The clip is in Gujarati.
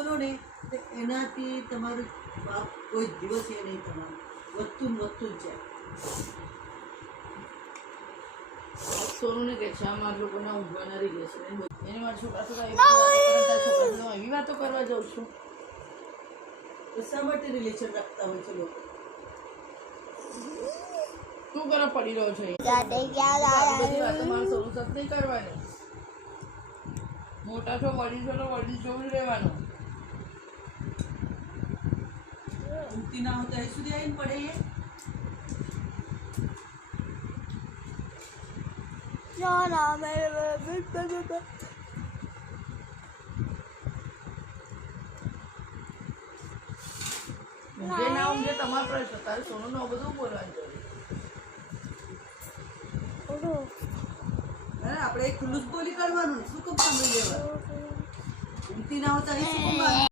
બોલો ને તો એનાથી તમારું બાપ કોઈ દિવસ એ નહીં તમારું વધતું જ જાય. સોનુને કહે છે આમાં લોકોના ઊંઘવાના રહી જશે એને મારા છોકરા છોકરા એવી વાતો કરવા જાઉં છું. તો શા માટે રિલેશન રાખતા હોય છે લોકો? શું કરવા પડી રહ્યો છે? બધી વાતો મારા સોનું સાથે નહીં કરવાની. મોટા છો વડીલ છો તો વડીલ જોવું રહેવાનું. ઊંઘતી ના હોતા એ સુધી આવીને પડે એ જે ના ઊંઘે તમારો પ્રશ્ન. તારે સોનું નો બધું બોલવાનું જરૂર. આપણે ખુલ્લું જ બોલી કાઢવાનું ને શું કામ સાંભળી લેવાનું? ઊંઘતી ના હોતા એ શું કામ